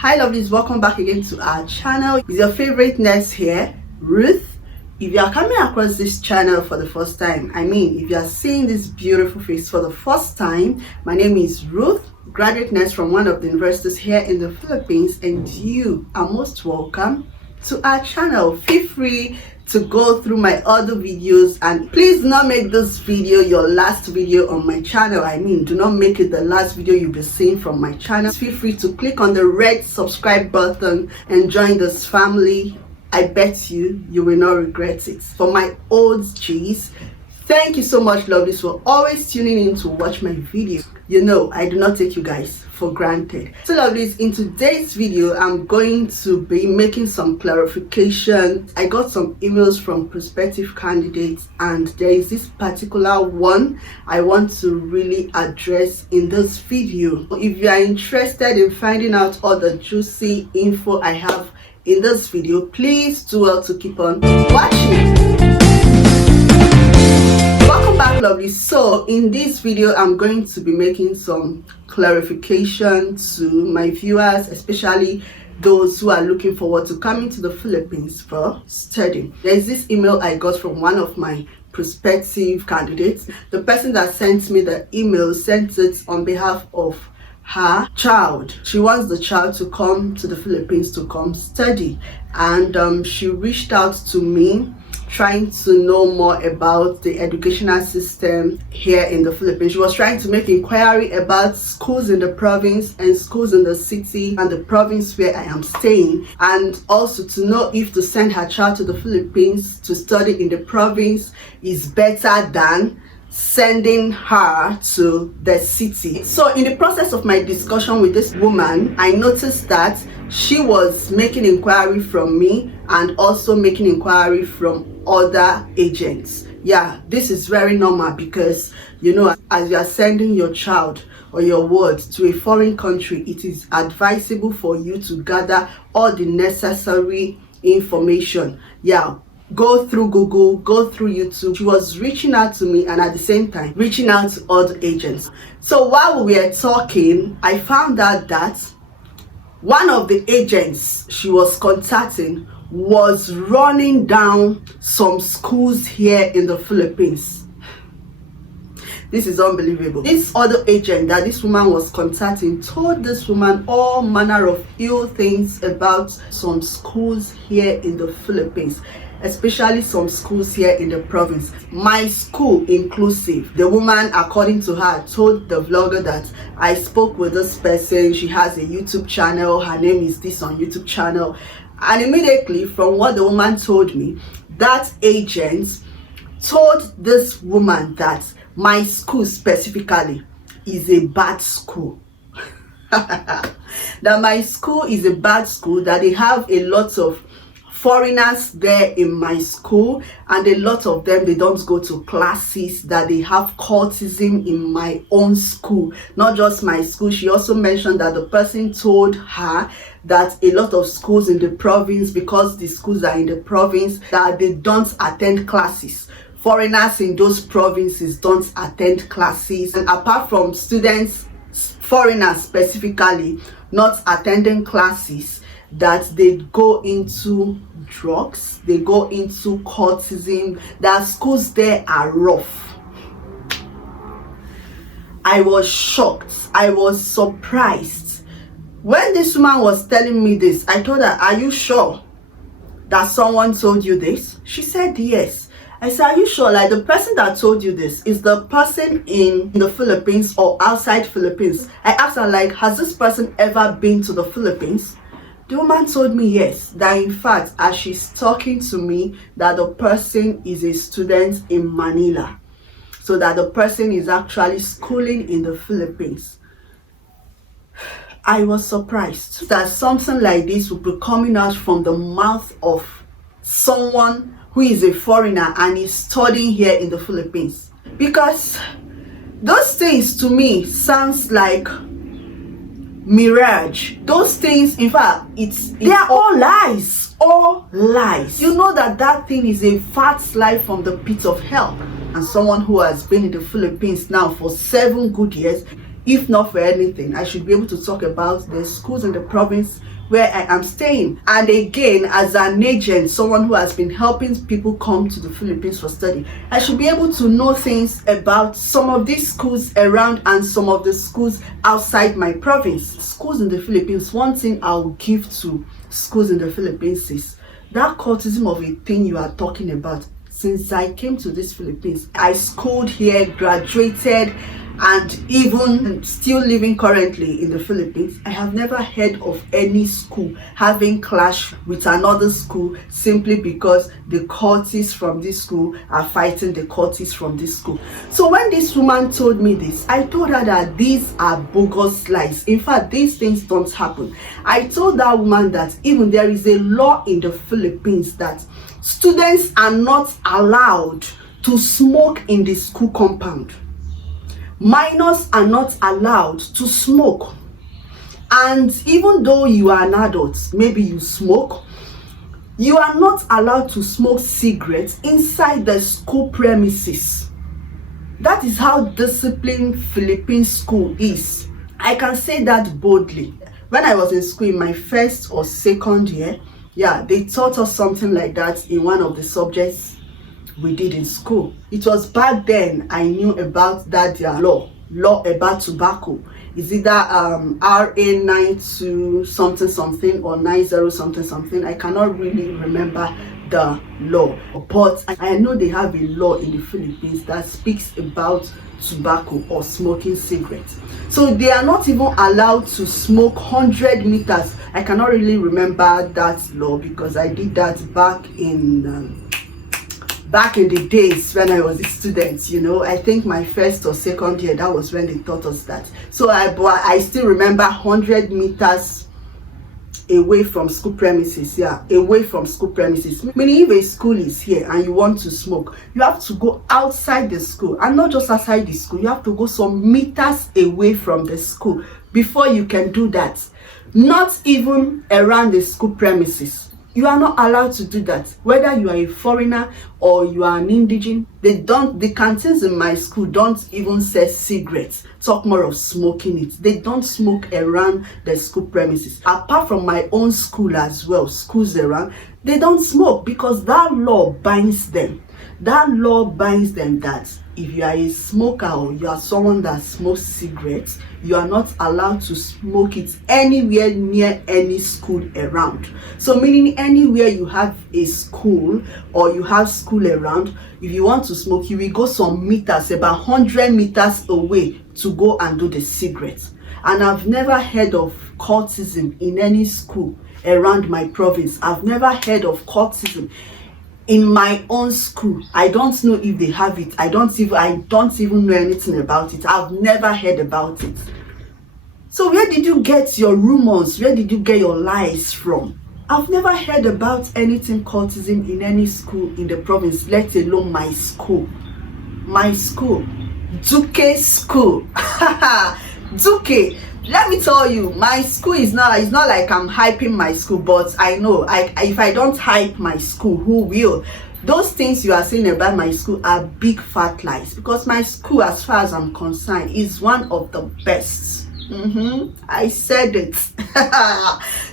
Hi lovelies, welcome back again to our channel. It's your favorite nurse here, Ruth. If you are coming across this channel for the first time, if you are seeing this beautiful face for the first time, my name is Ruth, graduate nurse from one of the universities here in the Philippines, and you are most welcome to our channel. Feel free to go through my other videos, and please do not make this video your last video on my channel. Do not make it the last video you'll be seeing from my channel. Feel free to click on the red subscribe button and join this family. I bet you will not regret it. For my old G's, thank you so much lovelies for always tuning in to watch my videos. I do not take you guys for granted. So lovelies, in today's video I'm going to be making some clarification. I got some emails from prospective candidates, and there is this particular one I want to really address in this video. If you are interested in finding out all the juicy info I have in this video, please do well to keep on watching. Welcome back lovely. So in this video I'm going to be making some clarification to my viewers, especially those who are looking forward to coming to the Philippines for studying. There's this email I got from one of my prospective candidates. The person that sent me the email sent it on behalf of her child. She wants the child to come to the Philippines to come study, and she reached out to me trying to know more about the educational system here in the Philippines. She was trying to make inquiry about schools in the province and schools in the city and the province where I am staying, and also to know if to send her child to the Philippines to study in the province is better than sending her to the city. So in the process of my discussion with this woman, I noticed that she was making inquiry from me and also making inquiry from other agents. Yeah, this is very normal because as you are sending your child or your word to a foreign country, it is advisable for you to gather all the necessary information. Yeah, go through Google, go through YouTube. She was reaching out to me and at the same time reaching out to other agents. So while we were talking, I found out that one of the agents she was contacting was running down some schools here in the Philippines. This is unbelievable. This other agent that this woman was contacting told this woman all manner of ill things about some schools here in the Philippines, especially some schools here in the province, my school inclusive. The woman, according to her, told the vlogger that I spoke with this person. She has a YouTube channel, her name is this on YouTube channel, and immediately from what the woman told me, that agent told this woman that my school specifically is a bad school. That my school is a bad school, that they have a lot of foreigners there in my school, and a lot of them, they don't go to classes, that they have cultism in my own school, not just my school. She also mentioned that the person told her that a lot of schools in the province, because the schools are in the province, that they don't attend classes. Foreigners in those provinces don't attend classes, and apart from students, foreigners specifically not attending classes, that they go into drugs, they go into cultism, that schools there are rough. I was shocked. I was surprised. When this woman was telling me this, I told her, are you sure that someone told you this? She said yes. I said, are you sure? Like, the person that told you this is the person in the Philippines or outside Philippines? I asked her, like, has this person ever been to the Philippines? The woman told me yes, that in fact, as she's talking to me, that the person is a student in Manila. So that the person is actually schooling in the Philippines. I was surprised that something like this would be coming out from the mouth of someone who is a foreigner and is studying here in the Philippines. Because those things to me sounds like mirage. Those things, in fact, they are all lies. All lies. You know that thing is a fat lie from the pit of hell. And someone who has been in the Philippines now for 7 good years, If not for anything, I should be able to talk about the schools in the province where I am staying. And again, as an agent, someone who has been helping people come to the Philippines for study, I should be able to know things about some of these schools around and some of the schools outside my province. Schools in the Philippines, one thing I will give to schools in the Philippines is that cultism of a thing you are talking about. Since I came to this Philippines, I schooled here, graduated, and even still living currently in the Philippines, I have never heard of any school having clash with another school simply because the cultists from this school are fighting the cultists from this school. So when this woman told me this, I told her that these are bogus lies. In fact, these things don't happen. I told that woman that even there is a law in the Philippines that students are not allowed to smoke in the school compound. Minors are not allowed to smoke. And even though you are an adult, maybe you smoke, you are not allowed to smoke cigarettes inside the school premises. That is how disciplined Philippine school is. I can say that boldly. When I was in school in my first or second year, they taught us something like that in one of the subjects we did in school. It was back then I knew about that their law about tobacco. Is either RA 92 something something or 90 something something. I cannot really remember the law, but I know they have a law in the Philippines that speaks about tobacco or smoking cigarettes. So they are not even allowed to smoke 100 meters. I cannot really remember that law because I did that back in the days when I was a student. I think my first or second year, that was when they taught us that. So I still remember 100 meters away from school premises. Away from school premises, meaning if a school is here and you want to smoke, you have to go outside the school, and not just outside the school, you have to go some meters away from the school before you can do that. Not even around the school premises. You are not allowed to do that. Whether you are a foreigner or you are an indigene, the canteens in my school don't even sell cigarettes. Talk more of smoking it. They don't smoke around the school premises. Apart from my own school as well, schools around, they don't smoke because that law binds them. That law binds them that if you are a smoker or you are someone that smokes cigarettes, you are not allowed to smoke it anywhere near any school around. So meaning anywhere you have a school or you have school around, if you want to smoke, you will go some meters, about 100 meters away to go and do the cigarettes. And I've never heard of cultism in any school around my province. I've never heard of cultism in my own school. I don't know if they have it. I don't even know anything about it. I've never heard about it. So where did you get your rumors? Where did you get your lies from? I've never heard about anything cultism in any school in the province, let alone my school. My school. Duke School. Duke. Let me tell you, my school it's not like I'm hyping my school, but I know if I don't hype my school, who will? Those things you are saying about my school are big fat lies, because my school, as far as I'm concerned, is one of the best. I said it.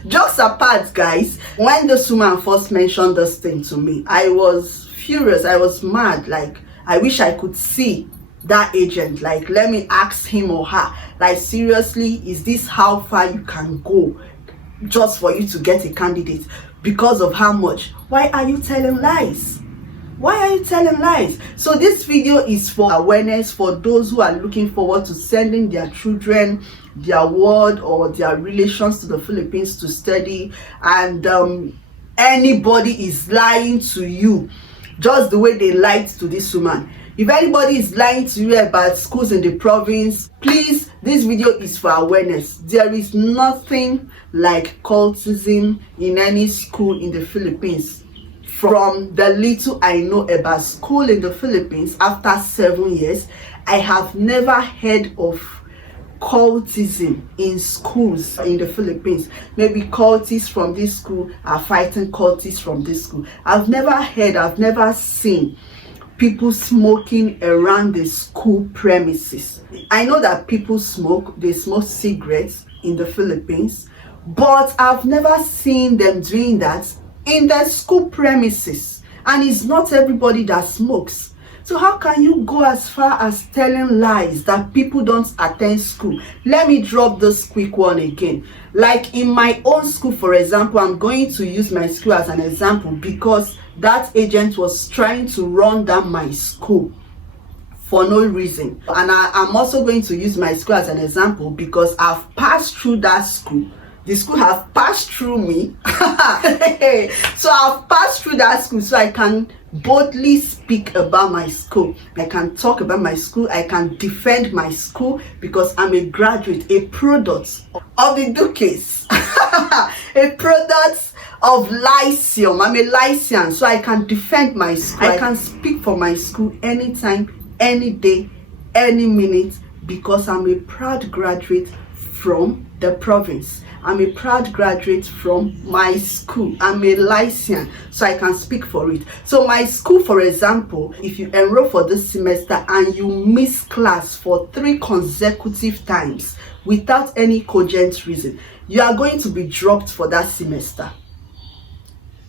Jokes apart, guys, when this woman first mentioned this thing to me, I was furious. I was mad. Like, I wish I could see that agent. Like, let me ask him or her, like, seriously, is this how far you can go just for you to get a candidate? Because of how much? Why are you telling lies? Why are you telling lies? So this video is for awareness, for those who are looking forward to sending their children, their ward or their relations to the Philippines to study, and anybody is lying to you just the way they lied to this woman. If anybody is lying to you about schools in the province, please, this video is for awareness. There is nothing like cultism in any school in the Philippines. From the little I know about school in the Philippines, after 7 years, I have never heard of cultism in schools in the Philippines. Maybe cultists from this school are fighting cultists from this school. I've never heard, I've never seen people smoking around the school premises. I know that people smoke, they smoke cigarettes in the Philippines, but I've never seen them doing that in the school premises. And it's not everybody that smokes. So how can you go as far as telling lies that people don't attend school? Let me drop this quick one again. Like in my own school, for example, I'm going to use my school as an example because that agent was trying to run down my school for no reason. And I'm also going to use my school as an example because I've passed through that school. The school have passed through me. So I've passed through that school, so I can boldly speak about my school. I can talk about my school. I can defend my school because I'm a graduate, a product of the Duques, a product of Lyceum. I'm a Lyceum, so I can defend my school. I can speak for my school anytime, any day, any minute because I'm a proud graduate from the province. I'm a proud graduate from my school. I'm a Lyceum, so I can speak for it. So my school, for example, if you enroll for this semester and you miss class for 3 consecutive times without any cogent reason, you are going to be dropped for that semester.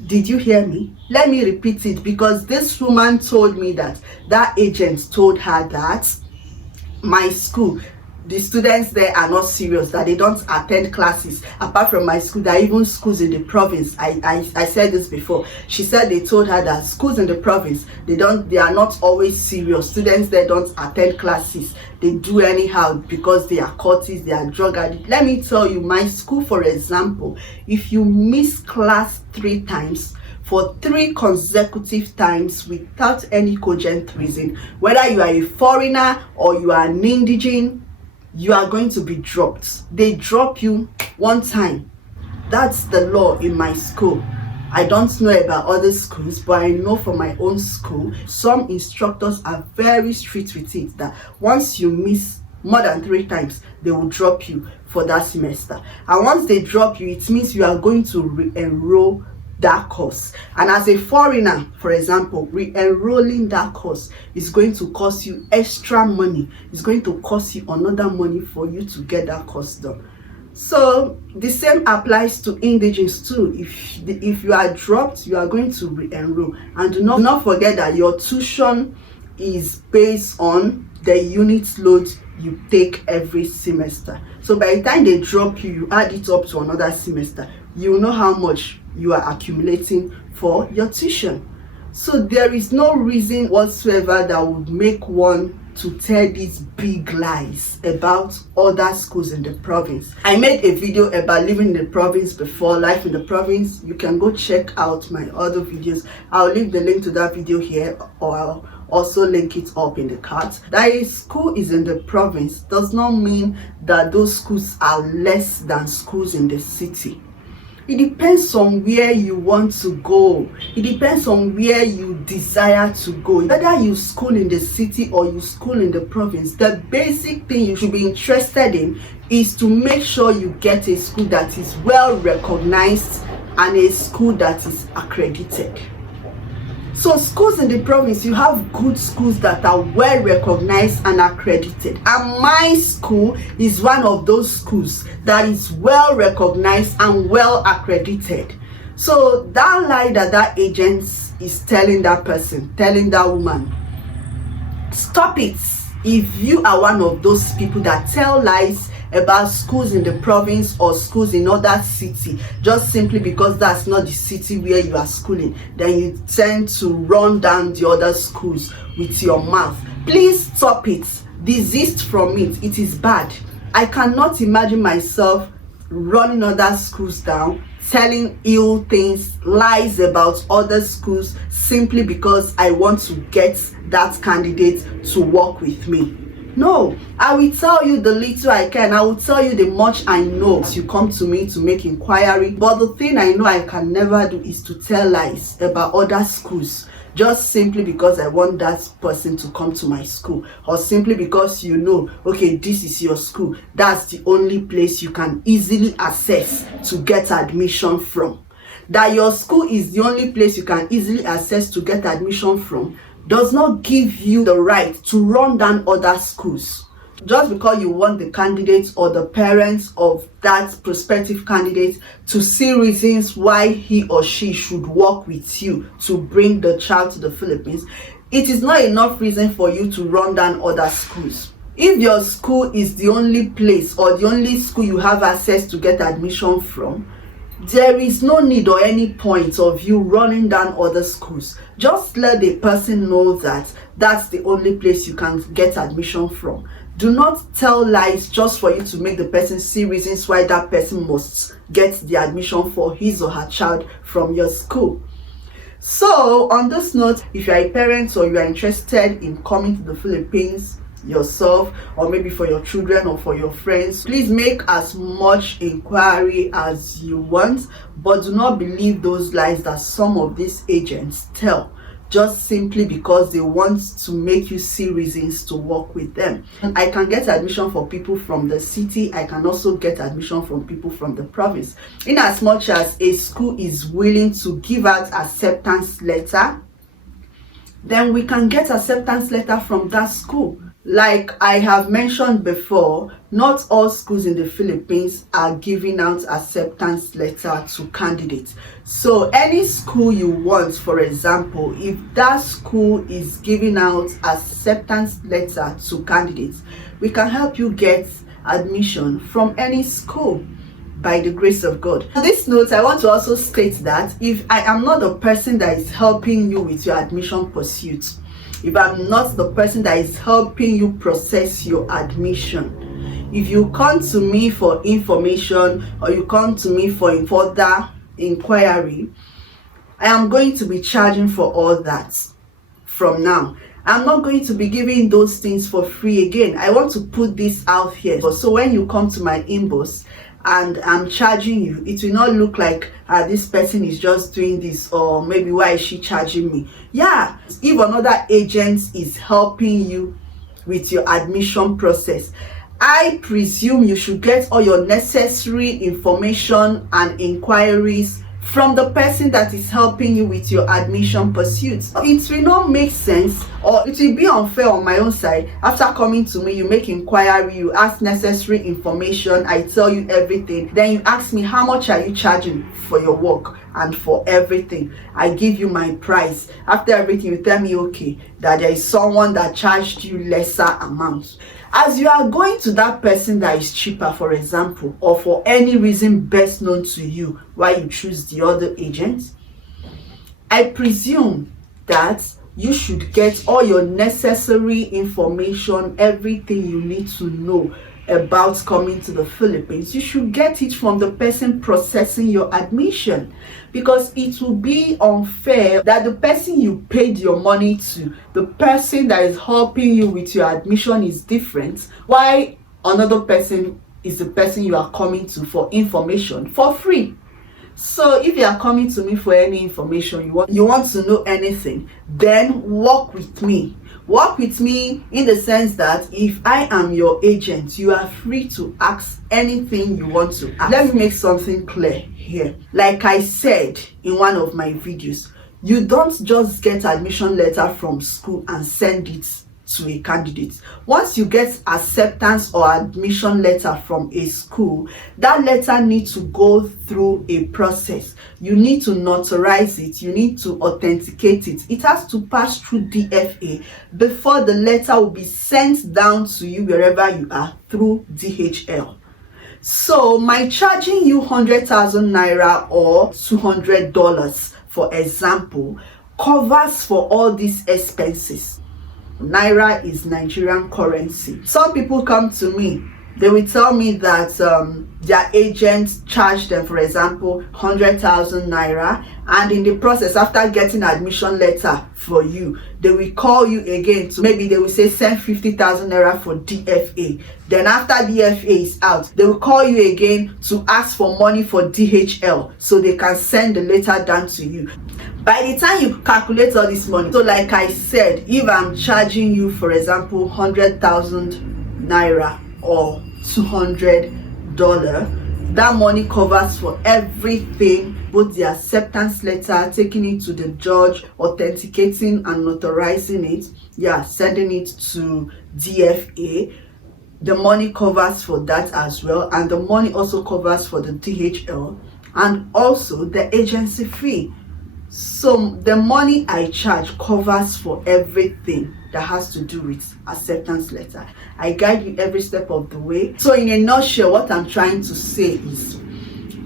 Did you hear me? Let me repeat it because this woman told me that agent told her that my school, the students there are not serious, that they don't attend classes. Apart from my school, there are even schools in the province. I said this before. She said they told her that schools in the province, they are not always serious. Students there don't attend classes. They do anyhow because they are cultists, they are drug addicts. Let me tell you, my school, for example, if you miss class 3 times, for 3 consecutive times without any cogent reason, whether you are a foreigner or you are an indigene, you are going to be dropped. They drop you one time. That's the law in my school. I don't know about other schools, but I know from my own school, some instructors are very strict with it, that once you miss more than 3 times, they will drop you for that semester. And once they drop you, it means you are going to re-enroll that course. And as a foreigner, for example, re-enrolling that course is going to cost you extra money. It's going to cost you another money for you to get that course done. So the same applies to indigenes too. If you are dropped, you are going to re-enroll. And do not forget that your tuition is based on the unit load you take every semester. So by the time they drop you, you add it up to another semester, you will know how much you are accumulating for your tuition. So there is no reason whatsoever that would make one to tell these big lies about other schools in the province. I made a video about living in the province before, life in the province. You can go check out my other videos. I'll leave the link to that video here, or I'll also link it up in the card. That a school is in the province does not mean that those schools are less than schools in the city. It depends on where you want to go. It depends on where you desire to go. Whether you school in the city or you school in the province, the basic thing you should be interested in is to make sure you get a school that is well recognized and a school that is accredited. So schools in the province, you have good schools that are well recognized and accredited. And my school is one of those schools that is well recognized and well accredited. So that lie that agent is telling that person, telling that woman, stop it. If you are one of those people that tell lies about schools in the province or schools in other city, just simply because that's not the city where you are schooling, then you tend to run down the other schools with your mouth. Please stop it. Desist from it. It is bad. I cannot imagine myself running other schools down, telling ill things, lies about other schools simply because I want to get that candidate to work with me. No, I will tell you the little I can. I will tell you the much I know. You come to me to make inquiry. But the thing I know I can never do is to tell lies about other schools, just simply because I want that person to come to my school, or simply because you know, okay, this is your school. That's the only place you can easily access to get admission from. That your school is the only place you can easily access to get admission from does not give you the right to run down other schools. Just because you want the candidate or the parents of that prospective candidate to see reasons why he or she should work with you to bring the child to the Philippines, it is not enough reason for you to run down other schools. If your school is the only place or the only school you have access to get admission from, there is no need or any point of you running down other schools. Just let the person know that that's the only place you can get admission from. Do not tell lies just for you to make the person see reasons why that person must get the admission for his or her child from your school. So on this note, if you are a parent or you are interested in coming to the Philippines yourself, or maybe for your children or for your friends, please make as much inquiry as you want, but do not believe those lies that some of these agents tell, just simply because they want to make you see reasons to work with them. And I can get admission for people from the city. I can also get admission from people from the province. In as much as a school is willing to give out acceptance letter, then we can get acceptance letter from that school. Like I have mentioned before, not all schools in the Philippines are giving out acceptance letter to candidates. So any school you want, for example, if that school is giving out acceptance letter to candidates, we can help you get admission from any school by the grace of God. On this note, I want to also state that if I am not the person that is helping you with your admission pursuit, if I'm not the person that is helping you process your admission, if you come to me for information or you come to me for further inquiry, I am going to be charging for all that from now. I'm not going to be giving those things for free again. I want to put this out here. So when you come to my inbox and I'm charging you, it will not look like this person is just doing this, or maybe why is she charging me? Yeah, if another agent is helping you with your admission process, I presume you should get all your necessary information and inquiries from the person that is helping you with your admission pursuits. It will not make sense, or it will be unfair on my own side. After coming to me, you make inquiry, you ask necessary information, I tell you everything, then you ask me how much are you charging for your work and for everything. I give you my price. After everything, you tell me okay, that there is someone that charged you lesser amounts. As you are going to that person that is cheaper, for example, or for any reason best known to you why you choose the other agent, I presume that you should get all your necessary information, everything you need to know about coming to the Philippines. You should get it from the person processing your admission, because it will be unfair that the person you paid your money to, the person that is helping you with your admission, is different, why another person is the person you are coming to for information for free. So if you are coming to me for any information, you want to know anything, then work with me. Work with me in the sense that if I am your agent, you are free to ask anything you want to ask. Let me make something clear here. Like I said in one of my videos, you don't just get admission letter from school and send it to a candidate. Once you get acceptance or admission letter from a school, that letter needs to go through a process. You need to notarize it, you need to authenticate it. It has to pass through DFA before the letter will be sent down to you wherever you are through DHL. So my charging you 100,000 naira or $200, for example, covers for all these expenses. Naira is Nigerian currency. Some people come to me, they will tell me that their agent charged them, for example, 100,000 naira, and in the process, after getting admission letter for you, they will call you again to, maybe they will say send 50,000 naira for DFA. Then after DFA is out, they will call you again to ask for money for DHL so they can send the letter down to you. By the time you calculate all this money, so like I said, if I'm charging you, for example, 100,000 naira or $200, That money covers for everything, both the acceptance letter, taking it to the judge, authenticating and notarizing it, sending it to DFA. The money covers for that as well, and the money also covers for the DHL and also the agency fee. So the money I charge covers for everything that has to do with acceptance letter. I guide you every step of the way. So in a nutshell, what I'm trying to say is,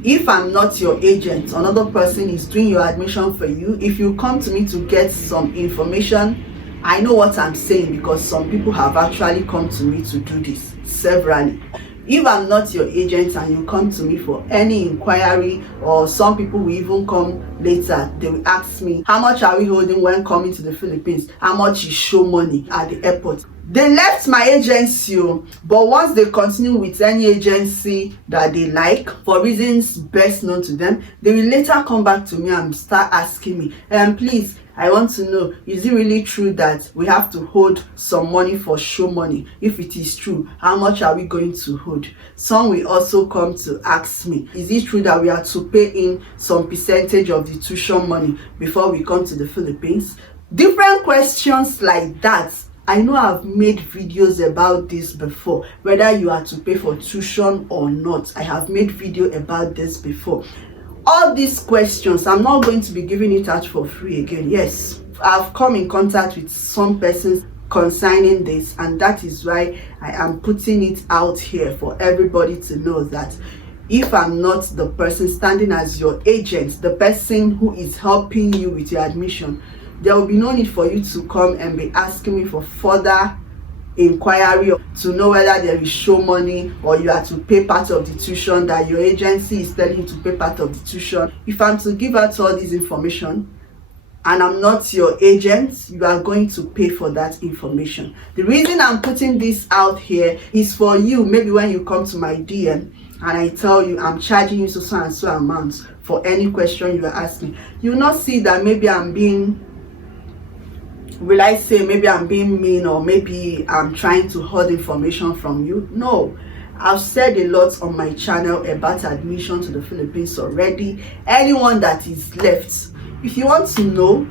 if I'm not your agent, another person is doing your admission for you. If you come to me to get some information, I know what I'm saying because some people have actually come to me to do this severally. If I'm not your agent and you come to me for any inquiry, or some people will even come later, they will ask me, how much are we holding when coming to the Philippines? How much is show money at the airport? They left my agency, but once they continue with any agency that they like, for reasons best known to them, they will later come back to me and start asking me, please, I want to know, is it really true that we have to hold some money for show money? If it is true, how much are we going to hold? Some will also come to ask me, is it true that we are to pay in some percentage of the tuition money before we come to the Philippines? Different questions like that. I know I've made videos about this before, whether you are to pay for tuition or not. I have made video about this before. All these questions, I'm not going to be giving it out for free again. Yes, I've come in contact with some persons concerning this, and that is why I am putting it out here for everybody to know that if I'm not the person standing as your agent, the person who is helping you with your admission, there will be no need for you to come and be asking me for further inquiry to know whether there is show money or you are to pay part of the tuition that your agency is telling you to pay part of the tuition. If I'm to give out all this information and I'm not your agent, you are going to pay for that information. The reason I'm putting this out here is for you, maybe when you come to my DM and I tell you I'm charging you so and so amounts for any question you are asking, you will not see that maybe I'm being, will I say maybe I'm being mean, or maybe I'm trying to hold information from you. No, I've said a lot on my channel about admission to the Philippines already. Anyone that is left, if you want to know,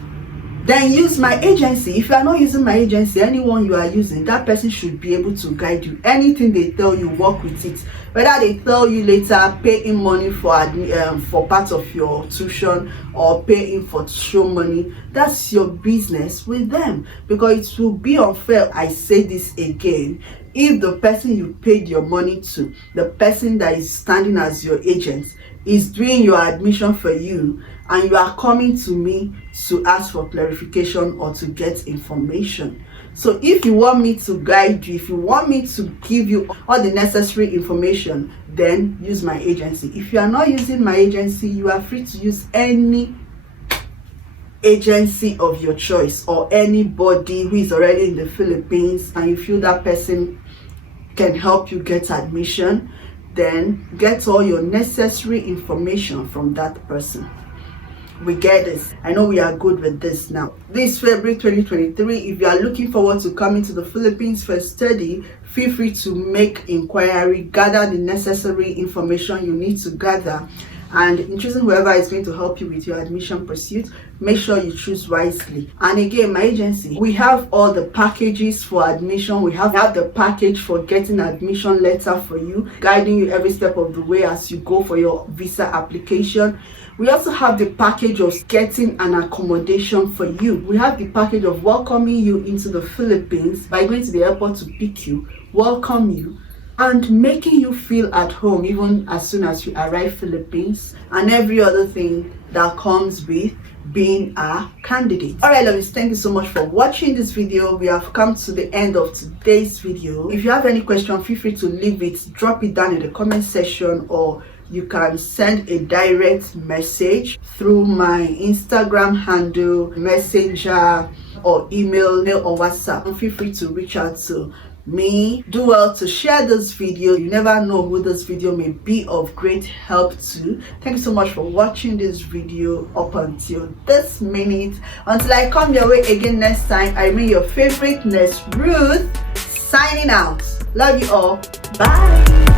then use my agency. If you are not using my agency, anyone you are using, that person should be able to guide you. Anything they tell you, work with it. Whether they tell you later, pay in money for part of your tuition or pay in for show money, that's your business with them. Because it will be unfair, I say this again, if the person you paid your money to, the person that is standing as your agent, is doing your admission for you, and you are coming to me to ask for clarification or to get information. So if you want me to guide you, if you want me to give you all the necessary information, then use my agency. If you are not using my agency, you are free to use any agency of your choice, or anybody who is already in the Philippines and you feel that person can help you get admission, then get all your necessary information from that person. We get this. I know we are good with this now. This February 2023, if you are looking forward to coming to the Philippines for a study, feel free to make inquiry, gather the necessary information you need to gather, and in choosing whoever is going to help you with your admission pursuit, make sure you choose wisely. And again, my agency, we have all the packages for admission. We have the package for getting admission letter for you, guiding you every step of the way as you go for your visa application. We also have the package of getting an accommodation for you. We have the package of welcoming you into the Philippines by going to the airport to pick you, welcome you, and making you feel at home even as soon as you arrive Philippines, and every other thing that comes with being a candidate. All right, lovies, thank you so much for watching this video. We have come to the end of today's video. If you have any question, feel free to leave it, drop it down in the comment section, or you can send a direct message through my Instagram handle, Messenger, or email or WhatsApp. And feel free to reach out to me. Do well to share this video. You never know who this video may be of great help to. Thank you so much for watching this video up until this minute. Until I come your way again next time, I remain your favorite nurse, Ruth, signing out. Love you all. Bye.